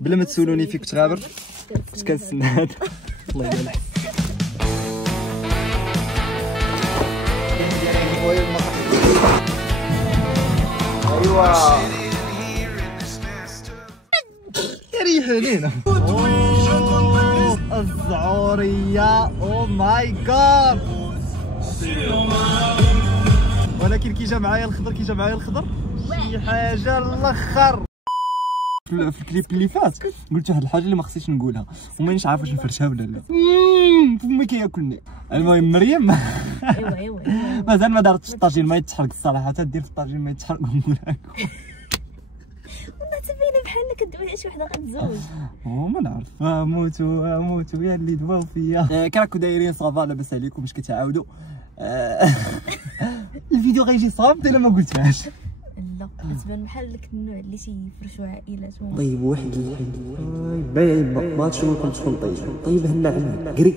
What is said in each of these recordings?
بلا ما تسولوني فين كنت غابر كنت كنستنى هذا. الله يبارك. ايوا ريح علينا. الزعوريه او ماي جاد. ولكن كي جا معايا الخضر شي حاجه الاخر. في الكليب اللي فات قلت واحد الحاجه اللي ما خصنيش نقولها ومانيش عارف واش نفرشها ولا لا. فما كياكلني. المهم مريم ايوا مازال ما دارتش الطاجين ما يتحرق الصراحه. تدير في الطاجين ما يتحرق ونقول لكم والله تبيني بحال كدوي شي وحده غتزوج. ما نعرف. موتوا يا اللي دواو فيا. كراكو دايرين صافا لاباس عليكم واش كتعاودوا؟ الفيديو غيجي صامت الا ما قلتهاش. لا كتبان بحال داك النوع اللي تيفرشوا عائلات. طيب واحد باين ما عرفتش شنو كنت تكون طيب هنا عمي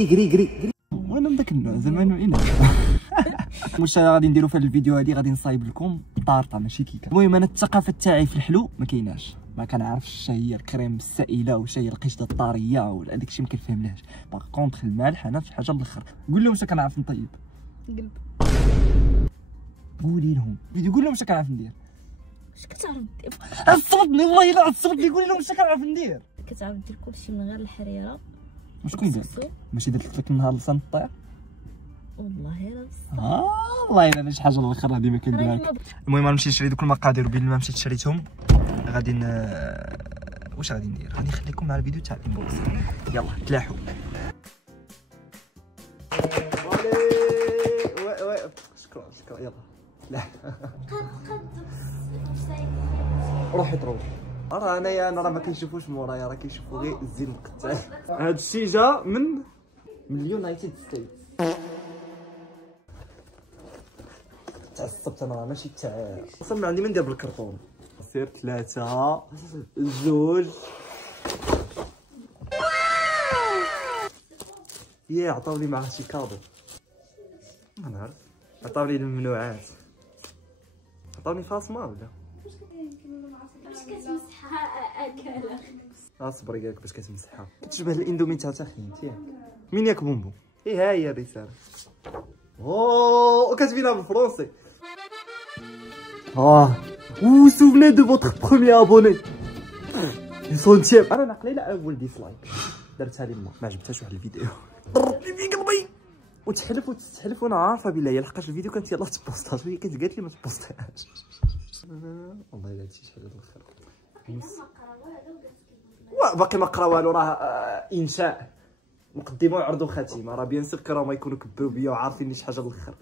قري وانا من داك النوع زعما وين. واش غادي نديرو في هذا الفيديو هادي غادي نصايب لكم طارطه ماشي كيكه. المهم انا الثقافه تاعي في الحلو ما كايناش. ما كنعرفش هي الكريم السائله وش هي القشطه الطاريه ولا داك الشيء ما كنفهملهاش. باغ كونطخ المالح انا شي حاجه الاخر. قول لهم واش كنعرف نطيب. قلب قولي لهم فيديو قول لهم واش كنعرف ندير. واش كتعرف دير؟ عصبتني والله الا عصبتني. قولي لهم واش كنعرف ندير. كتعرف دير كلشي من غير الحريره. وشكون قال ماشي درت لك النهار لسان الطير. والله الا بصح والله الا شي حاجه الاخر هذه ما كنديرها. المهم غنمشي نشري دوك المقادير وبين ما مشيت شريتهم غادي واش غادي ندير. غادي نخليكم مع الفيديو تاع الانبوكس. يلا تلاحوا. شكرا يلا لا روحي تروحي. راه انايا انا راه ما كنشوفوش مورايا راه كيشوفوا غير الزين القتال. هذا الشيء جا من اليونايتد ستيتس. تعصبت انا ماشي تاع اصلا ما عندي ما ندير بالكرتون. سير 3 2 يا عطاوني معاه شي كادو. ما نعرف عطاوني الممنوعات. عطاوني فاصمه ولا باش كتمسحها اكله. اصبري قالك باش كتمسحها كتشبه الاندومي تاع خينتي ياك. مين ياك بومبو؟ ها هي الرساله. وكتبينها بالفرنسي. Vous vous souvenez de votre premier abonné? انا نقلي لا اول ديسلايك درتها لي ما عجبتهاش واحد الفيديو. ضربني في قلبي وتحلف وتستحلف وانا عارفه بالله لحقاش الفيديو كانت يلاه تبوستات وهي كانت قالت لي ما تبوستيهاش. والله الا هادشي شي حاجه الاخر. باقي ما قرا والو راه انشاء مقدمه وعرض وخاتمه. راه بيان سيغ كرا ما يكونوا كبروا بيا وعارفين شي حاجه الاخر.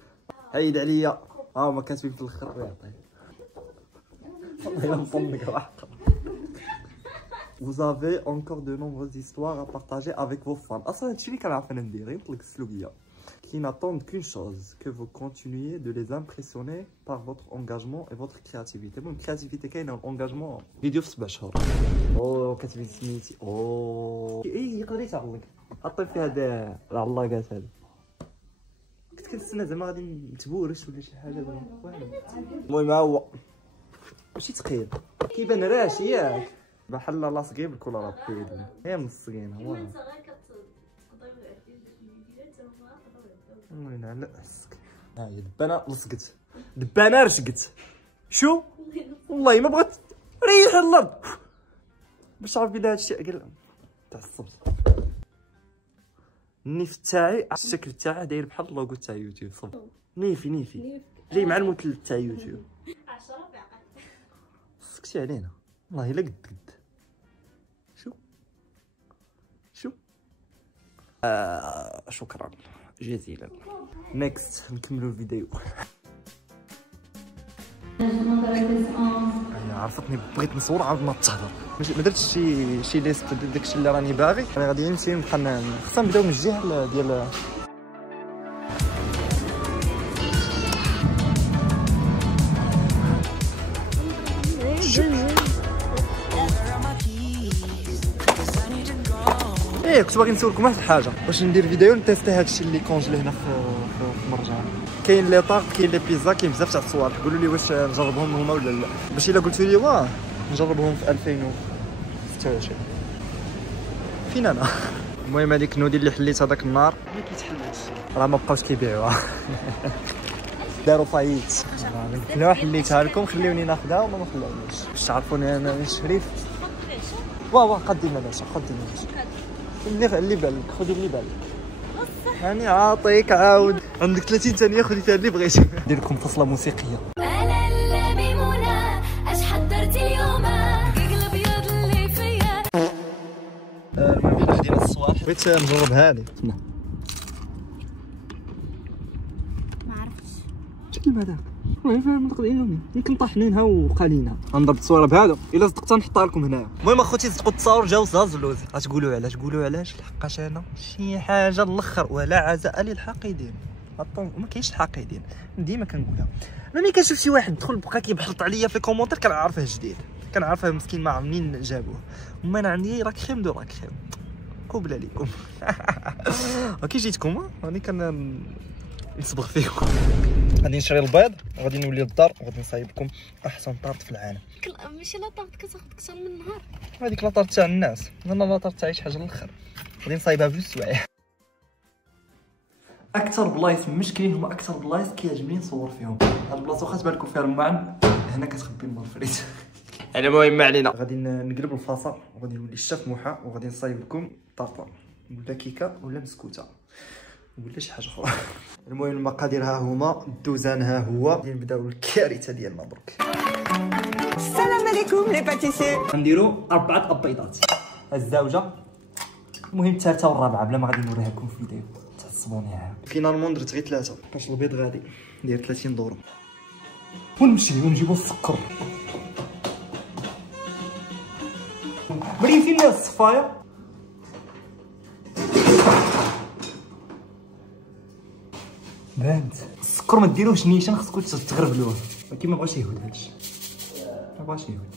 عيد عليا ما كاتبين في الاخر ويعطيني. والله الا نصنق واحد. Vous avez encore de nombreuses histoires à partager avec vos fans. اصلا هادشي اللي كنعرف انا ندير يطلق السلوكيه. Qui n'attendent qu'une chose, que vous continuiez de les impressionner par votre engagement et votre créativité. المهم الكرياتيفيتي كاينه والانجاجمون. فيديو في 7 شهور. كاتبين سميتي. يقدر يتعلق. حطي فيها هذا العلاقات هذا. كنت كنتسنى زعما غادي نتبورش ولا شي حاجه زعما. المهم ها هو ماشي ثقيل كيبان راشي ياك بحال لاصقين بالكولارات بيدهم. هي ملصقين هو. الله ينعل حسك. ها هي دبانه لصقت دبانه رشقت. شو والله ما بغات ريح الارض باش عرف بلي هادشي قال تعصبت. النيف تاعي الشكل تاعه داير بحال اللوغو تاع يوتيوب. صافي نيفي جاي مع المثل تاع يوتيوب. 10 بعقل سكتي علينا والله الا قد شو شكرا جزيلا. نيكست نكملوا الفيديو. عرفتني بغيت نصور عاود ما تهضر ما درتش شي ليست داكشي اللي راني باغي. انا غادي نمشي نبقى خصنا نبداو من الجهه ديال كنت باغي نسولكم واحد الحاجه باش ندير فيديو نتيستي هادشي اللي كونجلي هنا في مرجان. كاين لي طارط كاين لي بيتزا كاين بزاف تاع الصوالح. قولوا لي واش نجربهم هما ولا لا. باش الا قلتوا لي واه نجربهم في 26. فين انا؟ المهم هذيك النودي اللي حليت هذاك النهار ما كيتحلش، راه ما بقاوش كيبيعوها. داروا فايت. انا حليتها لكم، خليوني ناخذها وما خلاونيش باش تعرفوني انا شريف. واه قدمي العشاء، قدمي العشاء اللي بالك، خذي اللي بالك. يعني عاطيك عاود عندك 30 ثانيه، خذي حتى اللي بغيتي. ندير لكم فصله موسيقيه. المهم خدينا الصوالح، بغيت نجربها لي. ما عرفتش شكل هذاك والله فاهم منطق الانومي، يمكن طاحنينها وقالينها. غنضرب التصويره بهذا، الا صدقتها نحطها لكم هنايا. المهم اخوتي صدقوا التصاور جاو زازلوز. غتقولوا علاش؟ قولوا علاش؟ لحقاش انا شي حاجه الاخر ولا عزاء للحاقدين. ما كاينش الحاقدين، ديما كنقولها. انا ملي كنشوف شي واحد دخل بقى كيبحلط عليا في الكومونتير كنعرفه جديد، كنعرفه مسكين ما عرف منين جابوه. وما انا عندي راك خيم دو راك خيم قبله ليكم. كي جيتكم راني نصبغ فيكم. غادي نشري البيض وغادي نولي للدار وغادي نصايب لكم احسن طارت في العالم. ماشي لا طارت كتاخذ اكثر من نهار. هذيك لا طارت تاع الناس، انا لا طارت تاعي شي حاجه الاخر. غادي نصايبها في السوايع. اكثر بلايص مشكلين هما اكثر بلايص كيعجبني نصور فيهم. هاد البلاصه واخا تبان لكم فيها المعن، هنا كتخبي الماء الفريت. المهم ما علينا. غادي نقلب الفاصه وغادي نولي الشاف موحى وغادي نصايب لكم طرطه ولا كيكه ولا مسكوته ولا شي حاجه اخرى. المهم المقادير ها هما، الدوزان ها هو. غادي نبداو الكارثه ديالنا درك. السلام عليكم لي باتيسي. غنديرو 4 بيضات، الزوجه. المهم الثالثه والرابعه بلا ما غادي نوريها لكم في الفيديو، تعصبوني معاها. فينالمون درت غير 3 باش البيض غادي ندير 30 دورو. ونمشيو ونجيبو السكر. مريم فين الصفايه؟ بانت السكر ما ديروهش نيشان، خصكم تغربلوه، ولكن ما بغاش يهود هادشي، ما بغاش يهود.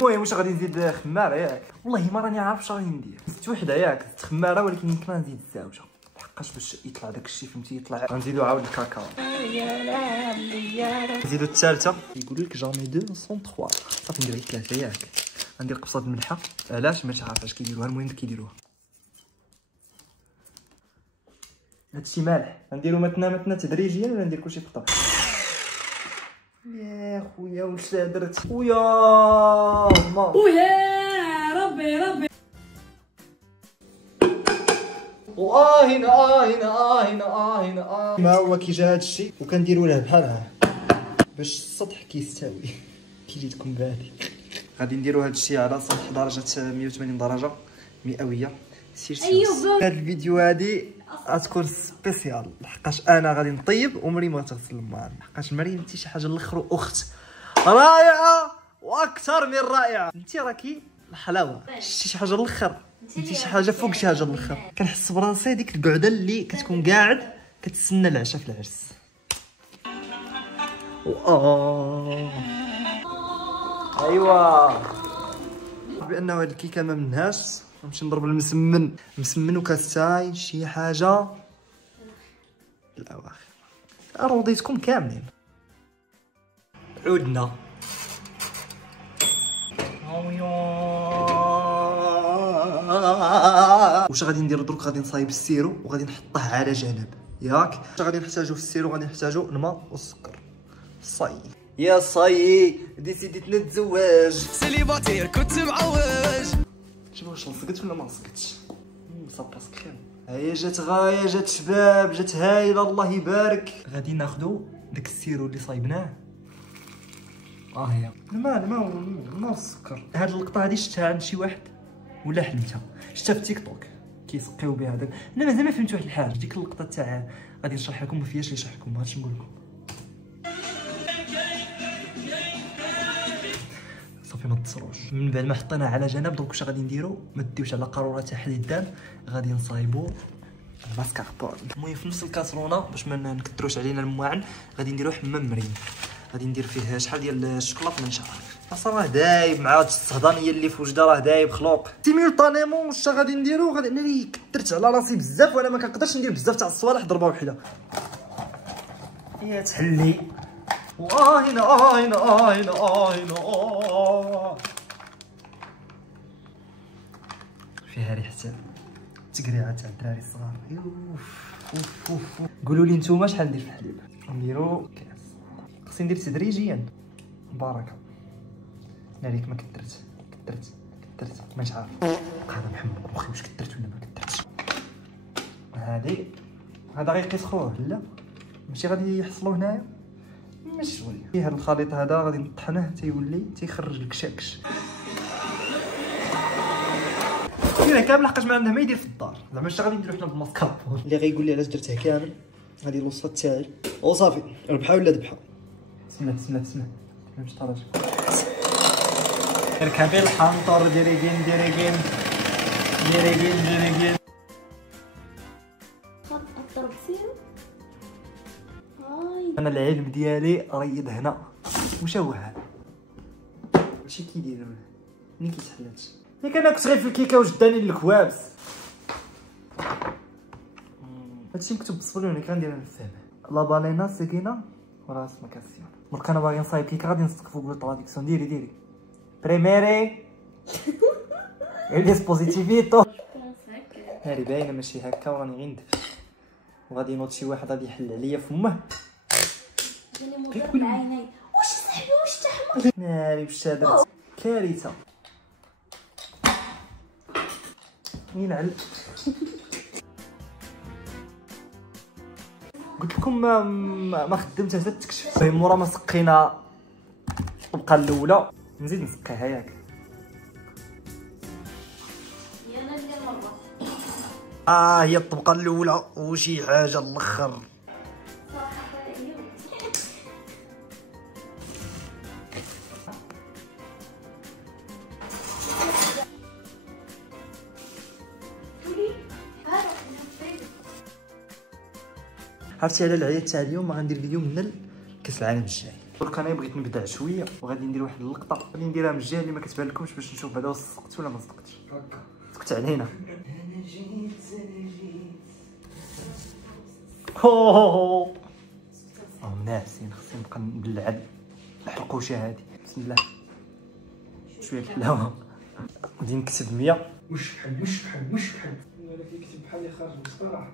المهم واش غادي نزيد خماره ياك؟ والله ما راني عارف اش غادي ندير. زدت وحده ياك، زدت خماره، ولكن يمكن نزيد الزوجه لحقاش باش يطلع داك الشيء فهمتي، يطلع. غنزيدو عاود الكاكاو. نزيدو الثالثه. يقول لك جامي 2 سون 3. صافي ندير 3 ياك. غندير قبصه الملحه. علاش ماشي عارف اش كيديروها، المهم كيديروها. هادشي مالح. غنديرو متنا تدريجيا ولا ندير كلشي في الطبق؟ يا خويا واش درت خويا؟ ويا ربي هنا ما هو كي جا هادشي وكنديروا له بحال ها باش السطح كيستوي. كي جيتكم بالي غادي نديروا هادشي على سطح درجه 180 درجه مئويه سيلسيوس. هاد الفيديو هادي غتكون سبيسيال لحقاش انا غادي نطيب ومريم غتغسل الماء، لحقاش مريم انت شي حاجه الاخر اخت رائعه واكثر من رائعه. انت راكي الحلاوه، شتي شي حاجه الاخر، انت شي حاجه فوق شي حاجه الاخر. كنحس براسي ديك القعده اللي كتكون قاعد كتسنى العشاء في العرس. ايوا بانه هاد الكيكه ما منهاش، نمشي نضرب المسمن وكاستاي شي حاجه الاواخر. رضيتكم كاملين. عدنا واش غادي ندير درك؟ غادي نصايب السيرو وغادي نحطه على جنب ياك. واش غادي نحتاجو في السيرو؟ غادي نحتاجو الماء والسكر. صاي يا صاي ديسيديت نتزوج سيليباتير كنت معوج. شوف واش لصقت ولا ما لصقتش. صافا سكريم. هيا جات غايه، جات شباب، جات هايله الله يبارك. غادي ناخذو داك السيرو اللي صايبناه. هي الماء والسكر. هاد اللقطه هادي شفتها عند شي واحد ولا حلمتها، شفتها في تيك توك كيسقيو بها هذاك. انا مازال ما فهمت واحد الحاجه. ديك اللقطه تاع غادي نشرح لكم، ما فيهاش نشرح لكم، هادشي نقول لكم. صافي ما تصروش. من بعد ما حطيناها على جنب درك واش غادي نديرو؟ ما ديوش على قاروره تاع حليدان، غادي نصايبو الماسكاربون. المهم في نص الكاسرونه باش ما نكثروش علينا المواعن غادي نديرو حمام مريم. غادي ندير فيه شحال ديال الشوكولاط من شهر. اصلا راه دايب مع هاد الصهدانيه اللي في وجده، راه دايب خلوق. سيميلطانيمون واش غادي نديرو؟ غادي انا اللي كثرت على راسي بزاف وانا ما كنقدرش ندير بزاف تاع الصوالح ضربه وحده. يا تحلي هنا فيها ريحه تقريعه تاع الدراري الصغار. اوف قولوا لي نتوما شحال ندير في الحليب. نديرو كاس، خصني ندير تدريجيا بركه. ناريك ما كثرت مانيش عارف. هذا محمد مخي واش كثرت ولا ما كثرتش. هذا غيقيسخوه لا ماشي غادي يحصلوا هنايا ماشي شويه. هذا الخليط هذا غادي نطحنه تيولي تيخرج لك شاكش. ديرها كامل لحقاش ما عندها ما يدير في الدار. زعما اش غادي نديرو حنا بالماسكاربون. اللي غيقول لي علاش درتها كامل هذه الوصفه تاعي وصافي. ربحه ولا ذبحه؟ سمع مش طراش. اركبي الحنطر ديريكين الضرب سيرو. انا العلم ديالي ريض هنا. واش هو هذا؟ ماشي كيدير منين كيتحلاتش. ياك انا كنت غير في الكيكه وجداني الكوابس. هادشي مكتوب بالصفر هنا كندير انا الفهم. لا بالينا سكينه وراس مكاسيون. دونك انا باغي نصايب كيكه غادي نصدق فوق الطراديكسيون. ديري بريميري الديسبوزيتيفيتو. هاري باينه ماشي هكا وراني غير ندفش. وغادي ينوض شي واحد غادي يحل عليا فمه. يعني مضر بعيني. واش صاحبي واش تحمر؟ ناري واش درت كارثه. ينعل. قلت لكم ما خدمت حتى تكشف. مورا ما سقينا الطبقه الاولى نزيد نسقيها ياك. يلا ندير مره. هي الطبقه الاولى وشي حاجه الاخر. صراحه عرفتي على العيد تاع اليوم ما غندير فيديو من كاس العالم الجاي. درك انا بغيت نبدع شويه وغادي ندير واحد اللقطه غادي نديرها من الجهه اللي ما كتبان لكمش باش نشوف بعدا واش صدقت ولا ما صدقتش. سكت علينا. انا جيت منافسين خصني نبقى نبلع الحلقوشه هادي. بسم الله شويه الحلاوه غادي نكتب 100. مش بحال ولا كيكتب بحال اللي خارج من الصراحه.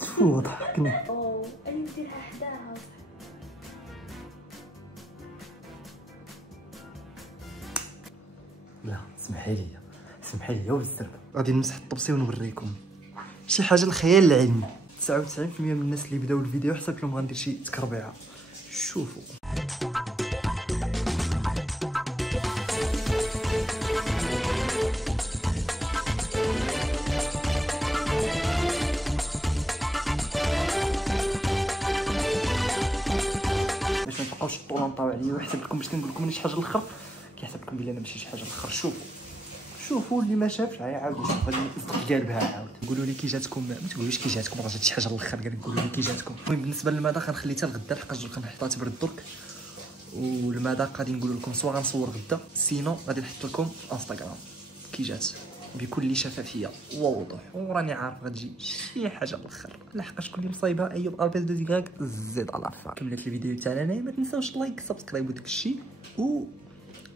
تفو ضحكني. او انا نديرها حداها. لا سمحي لي وبزاف. غادي نمسح الطبسي ونوريكم شي حاجه الخيال العلمي. 99% من الناس اللي بداو الفيديو حسبت لهم غندير شي تكربيعه. شوفوا باش ما تبقاوش طول نطاو عليا ويحسب لكم باش كنقول لكم شي حاجه الاخر كيحسب لكم بلي انا ماشي شي حاجه الاخر. شوفوا اللي ما شافش عاود يشوف غادي يصدق قالبها. عاود قولوا لي كي جاتكم. ما تقولوش كي جاتكم راه جات شي حاجه الاخر كاع. قولوا لي كي جاتكم. المهم بالنسبه للمذاق غنخلي حتى الغدا لحقاش درك غنحطها تبرد درك. والمذاق غادي نقول لكم سوا غنصور غدا سينو غادي نحط لكم في انستغرام كي جات بكل شفافيه ووضوح. وراني عارف غتجي شي حاجه الاخر لحقاش كل مصايبه ايوب البيز دو ديغاك زيد على الفا. كملت الفيديو تاعنا ما تنساوش لايك سبسكرايب وداك الشيء و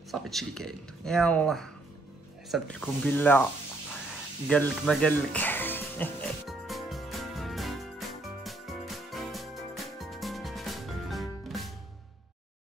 صافي هادشي اللي كاين. يلا حسبت لكم بالله قال لك ما قال لك.